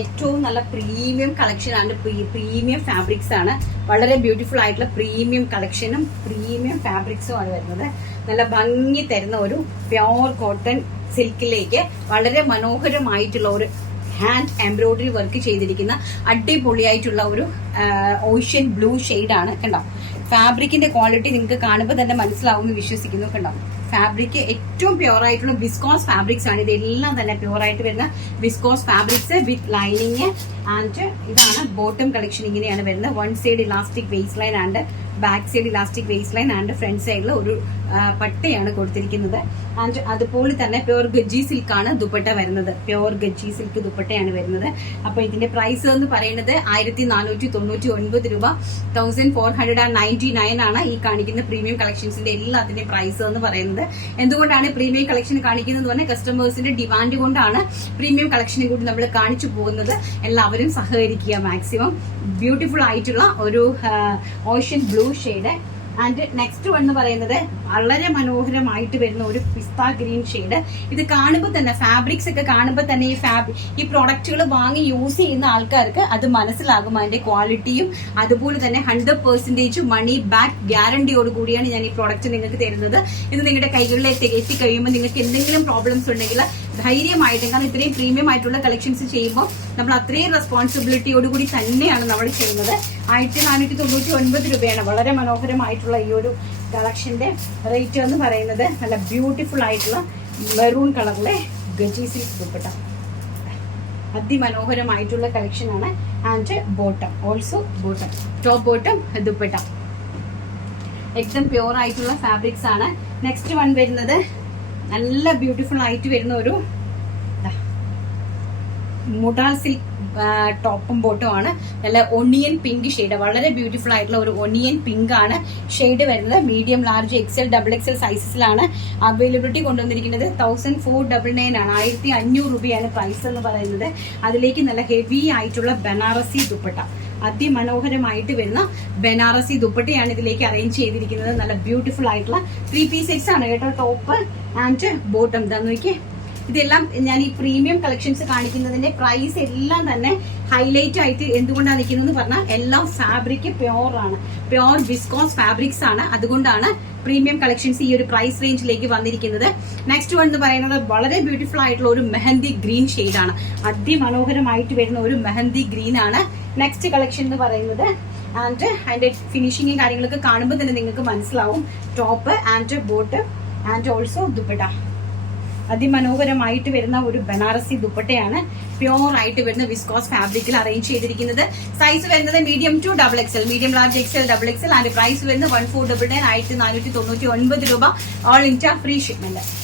ഏറ്റവും നല്ല premium collection ആണ്, പ്രീമിയം ഫാബ്രിക്സ് ആണ്. വളരെ ബ്യൂട്ടിഫുൾ ആയിട്ടുള്ള പ്രീമിയം കളക്ഷനും പ്രീമിയം ഫാബ്രിക്സും ആണ് വരുന്നത്. നല്ല ഭംഗി തരുന്ന ഒരു പ്യോർ കോട്ടൺ സിൽക്കിലേക്ക് വളരെ മനോഹരമായിട്ടുള്ള ഒരു ഹാൻഡ് എംബ്രോയിഡറി വർക്ക് ചെയ്തിരിക്കുന്ന അടിപൊളിയായിട്ടുള്ള ഒരു ഓഷ്യൻ ബ്ലൂ ഷെയ്ഡാണ്. കണ്ടോ, ഫാബ്രിക്കിന്റെ ക്വാളിറ്റി നിങ്ങൾക്ക് കാണുമ്പോൾ തന്നെ മനസ്സിലാവുമെന്ന് വിശ്വസിക്കുന്നു. കണ്ടോ, ഫാബ്രിക് ഏറ്റവും പ്യുവർ ആയിട്ടുള്ള വിസ്കോസ് ഫാബ്രിക്സ് ആണ്. ഇതെല്ലാം തന്നെ പ്യുവർ ആയിട്ട് വരുന്ന viscose fabrics with lining. And ഇതാണ് ബോട്ടം കളക്ഷൻ. ഇങ്ങനെയാണ് വരുന്നത്. One side elastic waist line and back side elastic waist line and front സൈഡിൽ ഒരു പട്ടയാണ് കൊടുത്തിരിക്കുന്നത്. ആൻഡ് അതുപോലെ തന്നെ പ്യുവർ ഗജ്ജി സിൽക്ക് ആണ് ദുപ്പട്ട വരുന്നത്. പ്യുവർ ഗജ്ജി സിൽക്ക് ദുപ്പട്ടയാണ് വരുന്നത്. അപ്പൊ ഇതിന്റെ പ്രൈസ് എന്ന് പറയുന്നത് 1499 രൂപ, 1499 ആണ് ഈ കാണിക്കുന്ന പ്രീമിയം കളക്ഷൻസിന്റെ എല്ലാത്തിന്റെയും പ്രൈസ് എന്ന് പറയുന്നത്. എന്തുകൊണ്ടാണ് പ്രീമിയം കളക്ഷൻ കാണിക്കുന്നത് പറഞ്ഞാൽ കസ്റ്റമേഴ്സിന്റെ ഡിമാൻഡ് കൊണ്ടാണ് പ്രീമിയം കളക്ഷനെ കൂടി നമ്മൾ കാണിച്ചു പോകുന്നത്. എല്ലാവരും സഹകരിക്കുക മാക്സിമം. ബ്യൂട്ടിഫുൾ ആയിട്ടുള്ള ഒരു ocean blue shade. And next one എന്ന് പറയുന്നത് വളരെ മനോഹരമായിട്ട് വരുന്ന ഒരു പിസ്ത ഗ്രീൻ ഷെയ്ഡ്. ഇത് കാണുമ്പോൾ തന്നെ ഫാബ്രിക്സ് ഒക്കെ കാണുമ്പോൾ തന്നെ ഈ പ്രോഡക്റ്റുകൾ വാങ്ങി യൂസ് ചെയ്യുന്ന ആൾക്കാർക്ക് അത് മനസ്സിലാകും അതിന്റെ ക്വാളിറ്റിയും. അതുപോലെ തന്നെ 100% മണി ബാക്ക് ഗ്യാരണ്ടിയോട് കൂടിയാണ് ഞാൻ ഈ പ്രോഡക്റ്റ് നിങ്ങൾക്ക് തരുന്നത്. ഇത് നിങ്ങളുടെ കൈകളിലേക്ക് എത്തിക്കഴിയുമ്പോൾ നിങ്ങൾക്ക് എന്തെങ്കിലും പ്രോബ്ലംസ് ഉണ്ടെങ്കിൽ ധൈര്യമായിട്ട്, കാരണം ഇത്രയും പ്രീമിയം ആയിട്ടുള്ള കളക്ഷൻസ് ചെയ്യുമ്പോൾ നമ്മൾ അത്രയും റെസ്പോൺസിബിലിറ്റിയോട് കൂടി തന്നെയാണ് നമ്മൾ ചെയ്യുന്നത്. 1499 രൂപയാണ് വളരെ മനോഹരമായിട്ടുള്ള ഈ ഒരു കളക്ഷന്റെ റേറ്റ് എന്ന് പറയുന്നത്. നല്ല ബ്യൂട്ടിഫുൾ ആയിട്ടുള്ള മെറൂൺ കളറിലെ ഗജി സിൽക്ക് ദുപ്പട്ട അതിമനോഹരമായിട്ടുള്ള കളക്ഷൻ ആണ്. And bottom also bottom, top bottom dupatta എക്ദം പ്യുവർ ആയിട്ടുള്ള ഫാബ്രിക്സ് ആണ്. നെക്സ്റ്റ് വൺ വരുന്നത് നല്ല ബ്യൂട്ടിഫുൾ ആയിട്ട് വരുന്ന ഒരു മുഡാൽ സിൽക്ക് ടോപ്പും ബോട്ടും ആണ്. നല്ല ഒണിയൻ പിങ്ക് ഷെയ്ഡ്, വളരെ ബ്യൂട്ടിഫുൾ ആയിട്ടുള്ള ഒരു ഒണിയൻ പിങ്ക് ആണ് ഷെയ്ഡ് വരുന്നത്. മീഡിയം, ലാർജ്, എക്സൽ, XXL സൈസസിലാണ് അവൈലബിലിറ്റി കൊണ്ടുവന്നിരിക്കുന്നത്. 1499 ആണ്, 1500 രൂപയാണ് പ്രൈസ് എന്ന് പറയുന്നത്. അതിലേക്ക് നല്ല ഹെവി ആയിട്ടുള്ള ബനാറസി ദുപ്പട്ട, അതിമനോഹരമായിട്ട് വരുന്ന ബനാറസി ദുപ്പട്ടയാണ് ഇതിലേക്ക് അറേഞ്ച് ചെയ്തിരിക്കുന്നത്. നല്ല ബ്യൂട്ടിഫുൾ ആയിട്ടുള്ള 3 പീസ് സെറ്റ്സ് ആണ് കേട്ടോ. ടോപ്പ് ആൻഡ് ബോട്ടം ഇതാന്ന് നോക്കി. ഇതെല്ലാം ഞാൻ ഈ പ്രീമിയം കളക്ഷൻസ് കാണിക്കുന്നതിന്റെ പ്രൈസ് എല്ലാം തന്നെ ഹൈലൈറ്റ് ആയിട്ട് എന്തുകൊണ്ടാണ് നിൽക്കുന്നത് പറഞ്ഞാൽ എല്ലാം ഫാബ്രിക് പ്യോർ ആണ്, പ്യോർ വിസ്കോസ് ഫാബ്രിക്സ് ആണ്. അതുകൊണ്ടാണ് പ്രീമിയം കളക്ഷൻസ് ഈ ഒരു പ്രൈസ് റേഞ്ചിലേക്ക് വന്നിരിക്കുന്നത്. നെക്സ്റ്റ് വൺ എന്ന് പറയുന്നത് വളരെ ബ്യൂട്ടിഫുൾ ആയിട്ടുള്ള ഒരു മെഹന്തി ഗ്രീൻ ഷെയ്ഡ് ആണ്. അതിമനോഹരമായിട്ട് വരുന്ന ഒരു മെഹന്തി ഗ്രീൻ ആണ് നെക്സ്റ്റ് കളക്ഷൻ എന്ന് പറയുന്നത്. ആൻഡ് അതിന്റെ ഫിനിഷിങ്ങും കാര്യങ്ങളൊക്കെ കാണുമ്പോൾ തന്നെ നിങ്ങൾക്ക് മനസ്സിലാവും. Top and bottom and also dupatta അതിമനോഹരമായിട്ട് വരുന്ന ഒരു ബനാറസി ദുപ്പട്ടയാണ്. പ്യോർ ആയിട്ട് വരുന്ന വിസ്കോസ് ഫാബ്രിക്കിൽ അറേഞ്ച് ചെയ്തിരിക്കുന്നത്. സൈസ് വരുന്നത് medium to XXL, medium, large, XXL. And price വരുന്നത് 1499 1499 രൂപ. All India free shipment.